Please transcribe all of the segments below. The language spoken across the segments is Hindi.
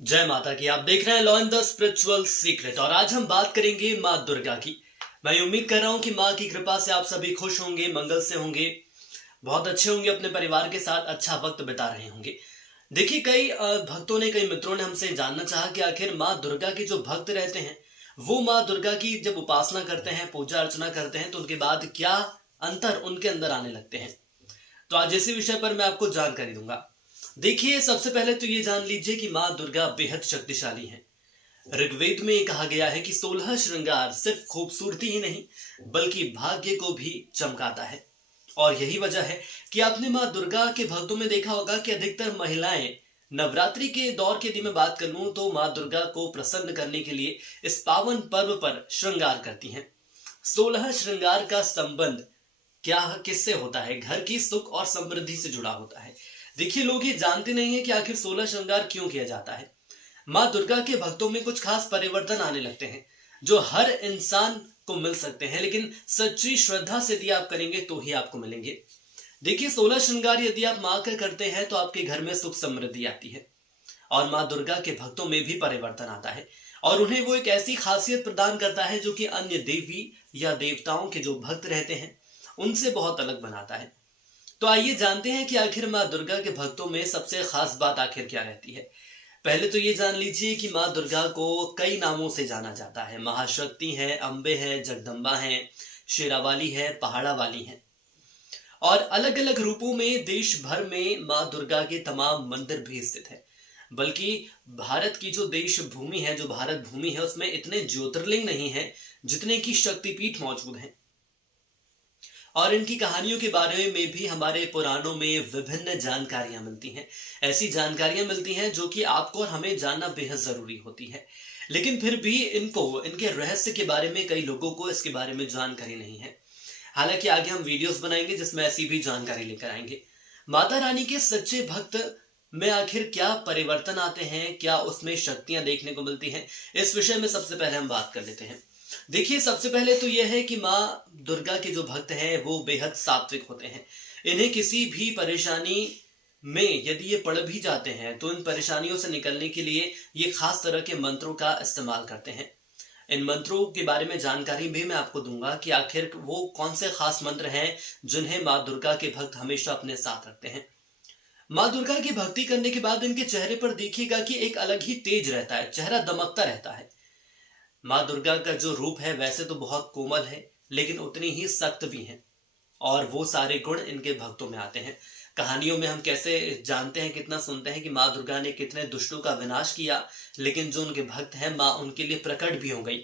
जय माता की। आप देख रहे हैं law in the spiritual secret और आज हम बात करेंगे माँ दुर्गा की। मैं उम्मीद कर रहा हूँ कि माँ की कृपा से आप सभी खुश होंगे, मंगल से होंगे, बहुत अच्छे होंगे, अपने परिवार के साथ अच्छा वक्त बिता रहे होंगे। देखिए, कई भक्तों ने, कई मित्रों ने हमसे जानना चाहा कि आखिर माँ दुर्गा के जो भक्त रहते हैं वो माँ दुर्गा की जब उपासना करते हैं, पूजा अर्चना करते हैं, तो उनके बाद क्या अंतर उनके अंदर आने लगते हैं। तो आज इसी विषय पर मैं आपको जानकारी दूंगा। देखिए, सबसे पहले तो ये जान लीजिए कि माँ दुर्गा बेहद शक्तिशाली हैं। ऋग्वेद में कहा गया है कि 16 श्रृंगार सिर्फ खूबसूरती ही नहीं बल्कि भाग्य को भी चमकाता है। और यही वजह है कि आपने माँ दुर्गा के भक्तों में देखा होगा कि अधिकतर महिलाएं नवरात्रि के दौर की यदि मैं बात कर लूं तो माँ दुर्गा को प्रसन्न करने के लिए इस पावन पर्व पर श्रृंगार करती हैं। 16 श्रृंगार का संबंध क्या किससे होता है? घर की सुख और समृद्धि से जुड़ा होता है। देखिए, लोग ये जानते नहीं है कि आखिर 16 श्रृंगार क्यों किया जाता है। माँ दुर्गा के भक्तों में कुछ खास परिवर्तन आने लगते हैं जो हर इंसान को मिल सकते हैं, लेकिन सच्ची श्रद्धा से यदि आप करेंगे तो ही आपको मिलेंगे। देखिए, 16 श्रृंगार यदि आप माँ का करते हैं तो आपके घर में सुख समृद्धि आती है और माँ दुर्गा के भक्तों में भी परिवर्तन आता है और उन्हें वो एक ऐसी खासियत प्रदान करता है जो कि अन्य देवी या देवताओं के जो भक्त रहते हैं उनसे बहुत अलग बनाता है। तो आइए जानते हैं कि आखिर माँ दुर्गा के भक्तों में सबसे खास बात आखिर क्या रहती है। पहले तो ये जान लीजिए कि माँ दुर्गा को कई नामों से जाना जाता है। महाशक्ति है, अम्बे है, जगदम्बा है, शेरावाली है, पहाड़ा वाली है और अलग अलग रूपों में देश भर में माँ दुर्गा के तमाम मंदिर भी स्थित है। बल्कि भारत की जो देश भूमि है, जो भारत भूमि है, उसमें इतने ज्योतिर्लिंग नहीं है जितने की शक्तिपीठ मौजूद हैं। और इनकी कहानियों के बारे में भी हमारे पुराणों में विभिन्न जानकारियां मिलती हैं। ऐसी जानकारियां मिलती हैं जो कि आपको और हमें जानना बेहद जरूरी होती है, लेकिन फिर भी इनके रहस्य के बारे में कई लोगों को इसके बारे में जानकारी नहीं है। हालांकि आगे हम वीडियोस बनाएंगे जिसमें ऐसी भी जानकारी लेकर आएंगे। माता रानी के सच्चे भक्त में आखिर क्या परिवर्तन आते हैं, क्या उसमें शक्तियां देखने को मिलती हैं, इस विषय में सबसे पहले हम बात कर लेते हैं। देखिए, सबसे पहले तो यह है कि माँ दुर्गा के जो भक्त हैं वो बेहद सात्विक होते हैं। इन्हें किसी भी परेशानी में यदि ये पड़ भी जाते हैं तो इन परेशानियों से निकलने के लिए ये खास तरह के मंत्रों का इस्तेमाल करते हैं। इन मंत्रों के बारे में जानकारी भी मैं आपको दूंगा कि आखिर वो कौन से खास मंत्र हैं जिन्हें माँ दुर्गा के भक्त हमेशा अपने साथ रखते हैं। माँ दुर्गा की भक्ति करने के बाद इनके चेहरे पर देखिएगा कि एक अलग ही तेज रहता है, चेहरा दमकता रहता है। माँ दुर्गा का जो रूप है वैसे तो बहुत कोमल है, लेकिन उतनी ही सख्त भी है और वो सारे गुण इनके भक्तों में आते हैं। कहानियों में हम कैसे जानते हैं, कितना सुनते हैं कि माँ दुर्गा ने कितने दुष्टों का विनाश किया, लेकिन जो उनके भक्त हैं माँ उनके लिए प्रकट भी हो गई,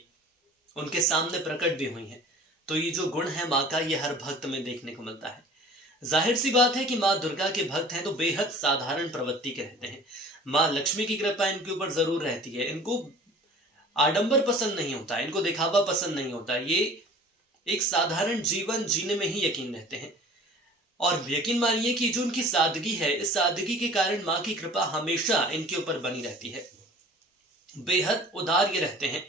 उनके सामने प्रकट भी हुई हैं। तो ये जो गुण है माँ का, ये हर भक्त में देखने को मिलता है। जाहिर सी बात है कि माँ दुर्गा के भक्त हैं तो बेहद साधारण प्रवृत्ति के रहते हैं। माँ लक्ष्मी की कृपा इनके ऊपर जरूर रहती है। इनको आडंबर पसंद नहीं होता, इनको दिखावा पसंद नहीं होता। ये एक साधारण जीवन जीने में ही यकीन रहते हैं और यकीन मानिए कि जो उनकी सादगी है, इस सादगी के कारण माँ की कृपा हमेशा इनके ऊपर बनी रहती है। बेहद उदार ये रहते हैं।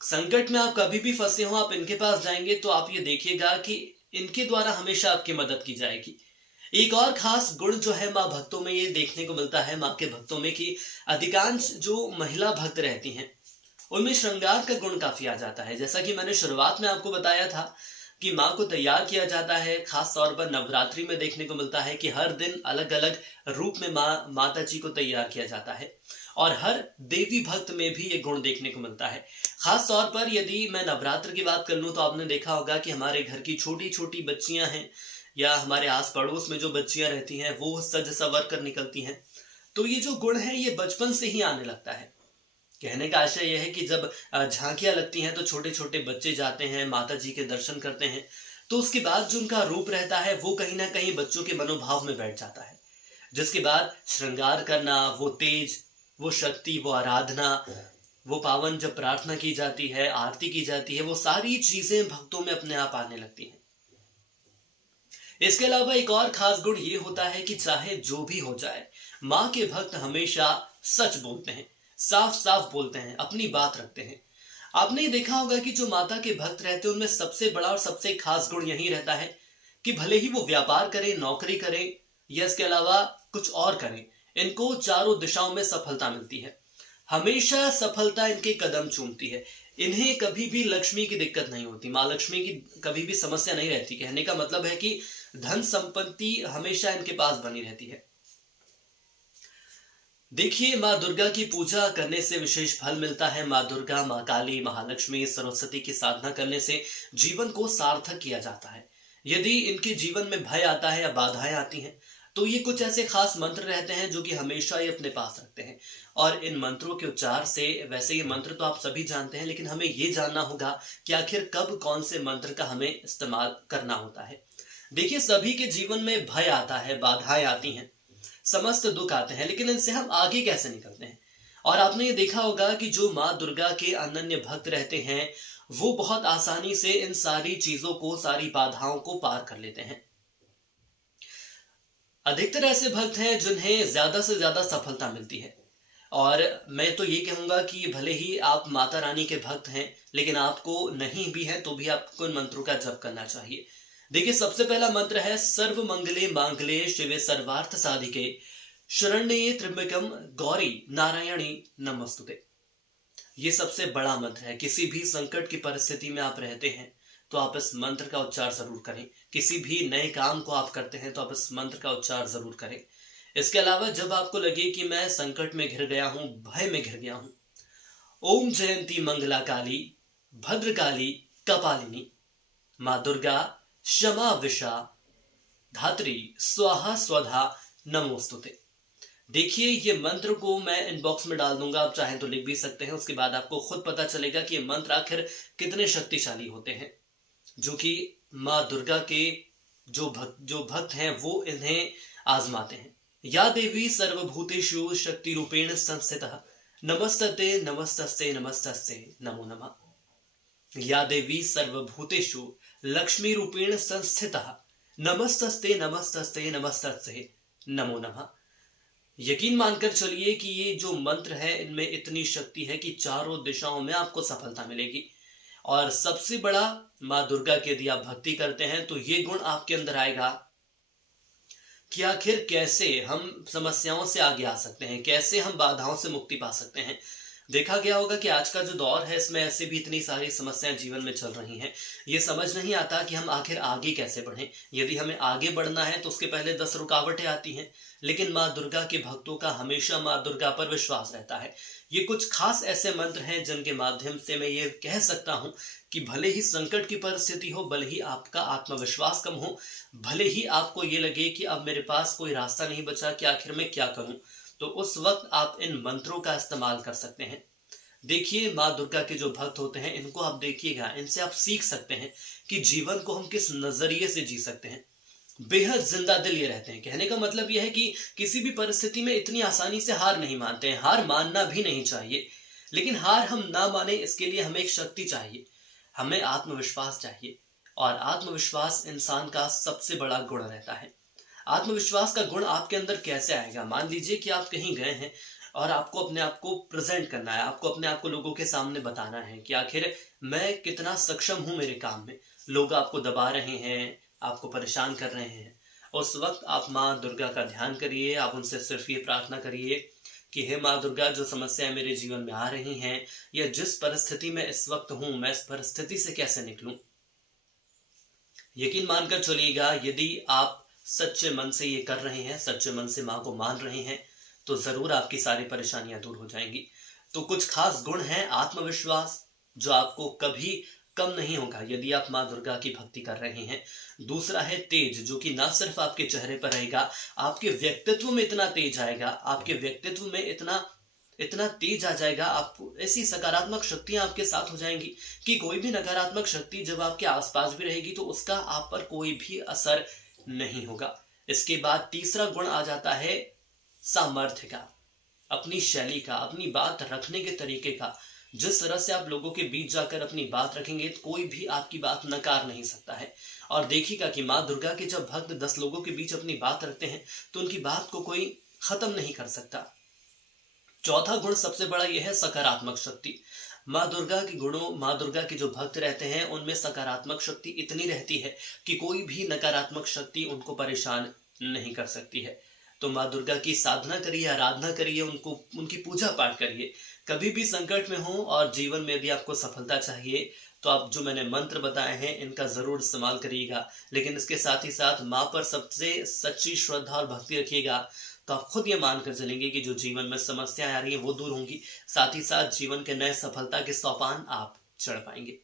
संकट में आप कभी भी फंसे हो, आप इनके पास जाएंगे तो आप ये देखिएगा कि इनके द्वारा हमेशा आपकी मदद की जाएगी। एक और खास गुण जो है माँ भक्तों में ये देखने को मिलता है, माँ के भक्तों में, कि अधिकांश जो महिला भक्त रहती हैं उनमें श्रृंगार का गुण काफी आ जाता है। जैसा कि मैंने शुरुआत में आपको बताया था कि माँ को तैयार किया जाता है, खास तौर पर नवरात्रि में देखने को मिलता है कि हर दिन अलग अलग रूप में माता जी को तैयार किया जाता है और हर देवी भक्त में भी ये गुण देखने को मिलता है। खास तौर पर यदि मैं नवरात्र की बात कर लूं तो आपने देखा होगा कि हमारे घर की छोटी छोटी बच्चियां हैं या हमारे आस पड़ोस में जो बच्चियां रहती हैं वो सज सवर कर निकलती हैं। तो ये जो गुण है ये बचपन से ही आने लगता है। कहने का आशय यह है कि जब झांकियां लगती हैं तो छोटे छोटे बच्चे जाते हैं, माता जी के दर्शन करते हैं, तो उसके बाद जो उनका रूप रहता है वो कहीं ना कहीं बच्चों के मनोभाव में बैठ जाता है। जिसके बाद श्रृंगार करना, वो तेज, वो शक्ति, वो आराधना, वो पावन जब प्रार्थना की जाती है, आरती की जाती है, वो सारी चीजें भक्तों में अपने आप आने लगती हैं। इसके अलावा एक और खास गुण ये होता है कि चाहे जो भी हो जाए, माँ के भक्त हमेशा सच बोलते हैं, साफ साफ बोलते हैं, अपनी बात रखते हैं। आपने देखा होगा कि जो माता के भक्त रहते हैं उनमें सबसे बड़ा और सबसे खास गुण यही रहता है कि भले ही वो व्यापार करें, नौकरी करें या इसके अलावा कुछ और करें, इनको चारों दिशाओं में सफलता मिलती है। हमेशा सफलता इनके कदम चूमती है। इन्हें कभी भी लक्ष्मी की दिक्कत नहीं होती, माँ लक्ष्मी की कभी भी समस्या नहीं रहती। कहने का मतलब है कि धन संपत्ति हमेशा इनके पास बनी रहती है। देखिए, माँ दुर्गा की पूजा करने से विशेष फल मिलता है। माँ दुर्गा, माँ काली, महालक्ष्मी, सरस्वती की साधना करने से जीवन को सार्थक किया जाता है। यदि इनके जीवन में भय आता है या बाधाएं आती हैं, तो ये कुछ ऐसे खास मंत्र रहते हैं जो कि हमेशा ये अपने पास रखते हैं। और इन मंत्रों के उच्चार से, वैसे ये मंत्र तो आप सभी जानते हैं, लेकिन हमें ये जानना होगा कि आखिर कब कौन से मंत्र का हमें इस्तेमाल करना होता है। देखिए, सभी के जीवन में भय आता है, बाधाएं आती हैं, समस्त दुख आते हैं, लेकिन इनसे हम आगे कैसे निकलते हैं? और आपने ये देखा होगा कि जो माँ दुर्गा के अनन्य भक्त रहते हैं, वो बहुत आसानी से इन सारी चीजों को, सारी बाधाओं को पार कर लेते हैं। अधिकतर ऐसे भक्त हैं जिन्हें ज्यादा से ज्यादा सफलता मिलती है। और मैं तो ये कहूंगा कि भले ही आप माता रानी के भक्त हैं, लेकिन आपको नहीं भी है तो भी आपको इन मंत्रों का जप करना चाहिए। देखिए, सबसे पहला मंत्र है सर्व मंगले मांगले शिवे सर्वार्थ साधिके शरण्ये त्र्यंबकम गौरी नारायणी नमस्तुते। ये सबसे बड़ा मंत्र है। किसी भी संकट की परिस्थिति में आप रहते हैं तो आप इस मंत्र का उच्चार जरूर करें। किसी भी नए काम को आप करते हैं तो आप इस मंत्र का उच्चार जरूर करें। इसके अलावा जब आपको लगे कि मैं संकट में घिर गया हूं, भय में घिर गया हूं, ओम जयंती मंगला काली भद्रकाली कपालिनी माँ दुर्गा क्षमा विशा धात्री स्वाहा स्वधा नमोस्तुते। देखिए, ये मंत्र को मैं इनबॉक्स में डाल दूंगा, आप चाहें तो लिख भी सकते हैं। उसके बाद आपको खुद पता चलेगा कि ये मंत्र आखिर कितने शक्तिशाली होते हैं, जो कि माँ दुर्गा के जो भक्त हैं वो इन्हें आजमाते हैं। या देवी सर्वभूतेषु शक्ति रूपेण संस्थितः नमस्तते नमस्तस्ते नमस्तस्ते नमो नमः। या देवी सर्वभूतेषु लक्ष्मी रूपेण संस्थितः नमस्तस्ते नमस्तस्ते नमस्तस्ते नमो नमः। यकीन मानकर चलिए कि ये जो मंत्र है, इनमें इतनी शक्ति है कि चारों दिशाओं में आपको सफलता मिलेगी। और सबसे बड़ा, माँ दुर्गा की यदि आप भक्ति करते हैं तो ये गुण आपके अंदर आएगा कि आखिर कैसे हम समस्याओं से आगे आ सकते हैं, कैसे हम बाधाओं से मुक्ति पा सकते हैं। देखा गया होगा कि आज का जो दौर है, इसमें ऐसे भी इतनी सारी समस्याएं जीवन में चल रही हैं। ये समझ नहीं आता कि हम आखिर आगे कैसे बढ़ें। यदि हमें आगे बढ़ना है तो उसके पहले 10 रुकावटें आती हैं, लेकिन माँ दुर्गा के भक्तों का हमेशा माँ दुर्गा पर विश्वास रहता है। ये कुछ खास ऐसे मंत्र हैं जिनके माध्यम से मैं ये कह सकता हूँ कि भले ही संकट की परिस्थिति हो, भले ही आपका आत्मविश्वास कम हो, भले ही आपको ये लगे कि अब मेरे पास कोई रास्ता नहीं बचा कि आखिर मैं क्या करूं, तो उस वक्त आप इन मंत्रों का इस्तेमाल कर सकते हैं। देखिए, माँ दुर्गा के जो भक्त होते हैं, इनको आप देखिएगा, इनसे आप सीख सकते हैं कि जीवन को हम किस नजरिए से जी सकते हैं। बेहद जिंदा दिल ये रहते हैं। कहने का मतलब यह है कि किसी भी परिस्थिति में इतनी आसानी से हार नहीं मानते हैं। हार मानना भी नहीं चाहिए, लेकिन हार हम ना माने इसके लिए हमें एक शक्ति चाहिए, हमें आत्मविश्वास चाहिए। और आत्मविश्वास इंसान का सबसे बड़ा गुण रहता है। आत्मविश्वास का गुण आपके अंदर कैसे आएगा? मान लीजिए कि आप कहीं गए हैं और आपको अपने आप को प्रेजेंट करना है, आपको अपने आप को लोगों के सामने बताना है कि आखिर मैं कितना सक्षम हूं मेरे काम में। लोग आपको दबा रहे हैं, आपको परेशान कर रहे हैं। उस वक्त आप माँ दुर्गा का ध्यान करिए, आप उनसे सिर्फ ये प्रार्थना करिए कि हे माँ दुर्गा, जो समस्याएं मेरे जीवन में आ रही हैं या जिस परिस्थिति में इस वक्त हूं, मैं इस परिस्थिति से कैसे निकलूं। यकीन मानकर चलिएगा, यदि आप सच्चे मन से ये कर रहे हैं, सच्चे मन से माँ को मान रहे हैं, तो जरूर आपकी सारी परेशानियां दूर हो जाएंगी। तो कुछ खास गुण हैं। आत्मविश्वास, जो आपको कभी कम नहीं होगा यदि आप माँ दुर्गा की भक्ति कर रहे हैं। दूसरा है तेज, जो कि ना सिर्फ आपके चेहरे पर रहेगा, आपके व्यक्तित्व में इतना तेज आएगा, आपके व्यक्तित्व में इतना इतना तेज आ जाएगा, आपको ऐसी सकारात्मक शक्तियां आपके साथ हो जाएंगी कि कोई भी नकारात्मक शक्ति जब आपके आसपास भी रहेगी तो उसका आप पर कोई भी असर नहीं होगा। इसके बाद तीसरा गुण आ जाता है सामर्थ्य का, अपनी शैली का, अपनी बात रखने के तरीके का। जिस तरह से आप लोगों के बीच जाकर अपनी बात रखेंगे तो कोई भी आपकी बात नकार नहीं सकता है। और देखिएगा कि माँ दुर्गा के जब भक्त 10 लोगों के बीच अपनी बात रखते हैं तो उनकी बात को कोई खत्म नहीं कर सकता। चौथा गुण सबसे बड़ा यह है सकारात्मक शक्ति। माँ दुर्गा के जो भक्त रहते हैं उनमें सकारात्मक शक्ति इतनी रहती है कि कोई भी नकारात्मक शक्ति उनको परेशान नहीं कर सकती है। तो माँ दुर्गा की साधना करिए, आराधना करिए, उनको उनकी पूजा पाठ करिए। कभी भी संकट में हो और जीवन में भी आपको सफलता चाहिए, तो आप जो मैंने मंत्र बताए हैं इनका ज़रूर इस्तेमाल करिएगा। लेकिन इसके साथ ही साथ माँ पर सबसे सच्ची श्रद्धा और भक्ति रखिएगा, तो आप खुद ये मानकर चलेंगे कि जो जीवन में समस्याएँ आ रही हैं वो दूर होंगी। साथ ही साथ जीवन के नए सफलता के सोपान आप चढ़ पाएँगे।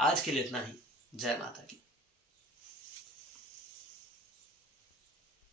आज के लिए इतना ही। जय माता की।